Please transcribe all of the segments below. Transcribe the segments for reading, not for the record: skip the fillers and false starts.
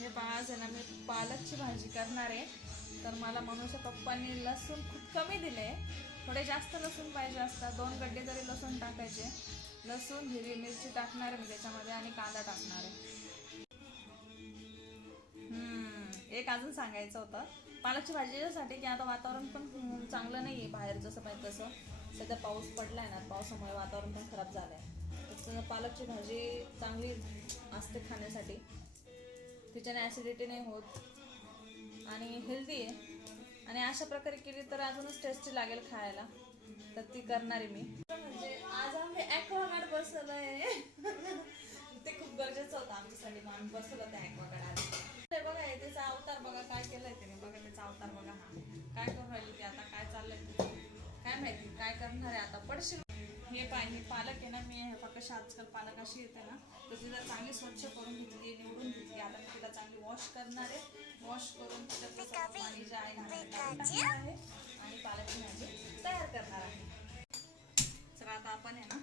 हे पहा, आज आहे ना मी पालकची भाजी करणार आहे. तर मला मनूच्या पप्पांनी लसूण खूप कमी दिले, थोडे जास्त लसूण पाहिजे असतात. 2 गड्डे तरी लसूण टाकायचे. लसूण, हिरवी मिरची टाकणार आहे मी त्याच्यामध्ये आणि कांदा टाकणार आहे. एक अजून सांगायचं होतं पालकची भाजीसाठी की आता वातावरण पण चांगलं नाही आहे बाहेर, जसं पाहिजे तसं. सध्या पाऊस पडलाय ना, पावसामुळे वातावरण पण खराब झालं आहे. तर पालकची भाजी चांगली असते खाण्यासाठी, तिच्याने ॲसिडिटी नाही होत आणि हेल्दी आहे. आणि अशा प्रकारे केली तर अजूनच टेस्टी लागेल खायला. तर ती करणार आहे मी. म्हणजे आज आम्ही ॲक्वागार्ड बसवलंय. ते खूप गरजेचं होतं आमच्यासाठी, मग आम्ही बसवलं ते ॲक्वागार्ड आज. ते बघा, त्याचा अवतार बघा काय केलंय त्याने. बघा त्याचा अवतार बघा. हा काय करून राहिली ती आता, काय चाललंय काय माहिती, काय करणार आहे आता. पडशील. हे पाणी पालक आहे ना, मी फक्त आजकाल पालक अशी येते ना, तर तिला चांगली स्वच्छ करून घेतली, निवडून घेतली. आता मी तिला चांगली वॉश करणार आहे. वॉश करून तिला पाणी जे आहे टाकणार आहे आणि पालकची भाजी तयार करणार आहे. चला आता आपण आहे ना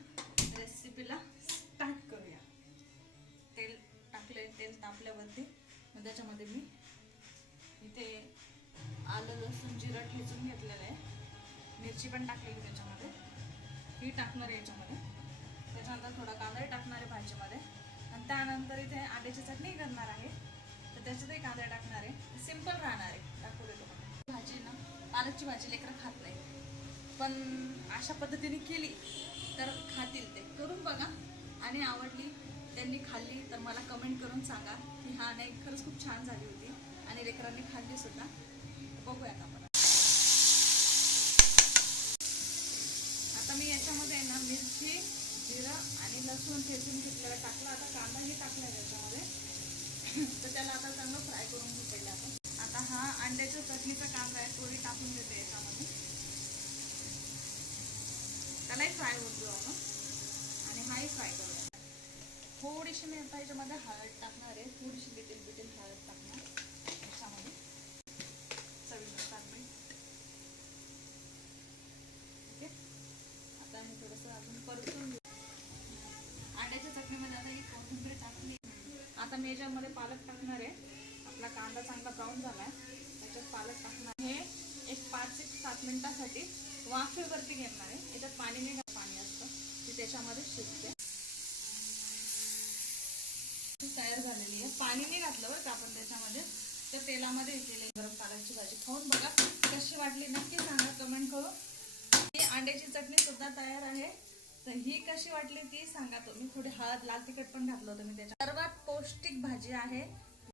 रेसिपीला स्टार्ट करूया. तेल टाकले, तेल तापल्यावरती मग त्याच्यामध्ये मी इथे आलं लसूण जिरं ठेचून घेतलेलं आहे. मिरची पण टाकलेली त्याच्यामध्ये, ही टाकणार आहे याच्यामध्ये. त्याच्यानंतर थोडा कांदाही टाकणार आहे भाजीमध्ये. आणि त्यानंतर इथे अंड्याची चटणी करणार आहे, तर त्याच्यातही कांदा टाकणार आहे. सिंपल राहणार आहे. टाकू देतो भाजी ना. पालकची भाजी लेकरं खात नाही, पण अशा पद्धतीने केली तर खातील. ते करून बघा आणि आवडली, त्यांनी खाल्ली तर मला कमेंट करून सांगा की हा नाही खरंच खूप छान झाली होती आणि लेकरांनी खाल्ली सुद्धा. बघूयात आपण. आता मी याच्यामध्ये ना मिरची, जिरं आणि लसूण ठेचून घेतलेला टाकला. आता कांदाही टाकला त्याच्यामध्ये. तर त्याला आता चांगलं फ्राय करून घेतलेलं आपण. आता हा अंड्याच्या चटणीचा कांदा आहे, तोही टाकून घेते याच्यामध्ये. त्यालाही फ्राय होतो आपण आणि हाही फ्राय करूया. थोडीशी मी आता याच्यामध्ये हळद टाकणार आहे, थोडीशी बिटेल हळद टाकणार याच्यामध्ये, चवीनुसार मीठ. ओके, आता हे थोडंसं अजून परतून घेऊ. अंड्याच्या चटणीमध्ये आता एक कोथिंबीर टाकली. आता मी याच्यामध्ये पालक टाकणार आहे. आपला कांदा चांगला ब्राऊन झाला आहे, त्याच्यात पालक टाकणार. हे एक 5 ते 7 मिनिटासाठी वाफेवरती घेणार आहे. याच्यात पाणी नाही, पाणी असतं ते त्याच्यामध्ये शिजते. तयार झालेली आहे. पाणी नाही घातलं बरं का आपण त्याच्यामध्ये. तर तेलामध्ये केले गरम पालकची भाजी. खाऊन बघा कशी वाटली, नक्की सांगा कमेंट करून. ही अंड्याची चटणी सुद्धा तयार आहे, तर ही कशी वाटली ती सांगा तुम्ही. थोडी हळद, लाल तिखट पण घातलं होतं मी त्याच्यात. सर्वात पौष्टिक भाजी आहे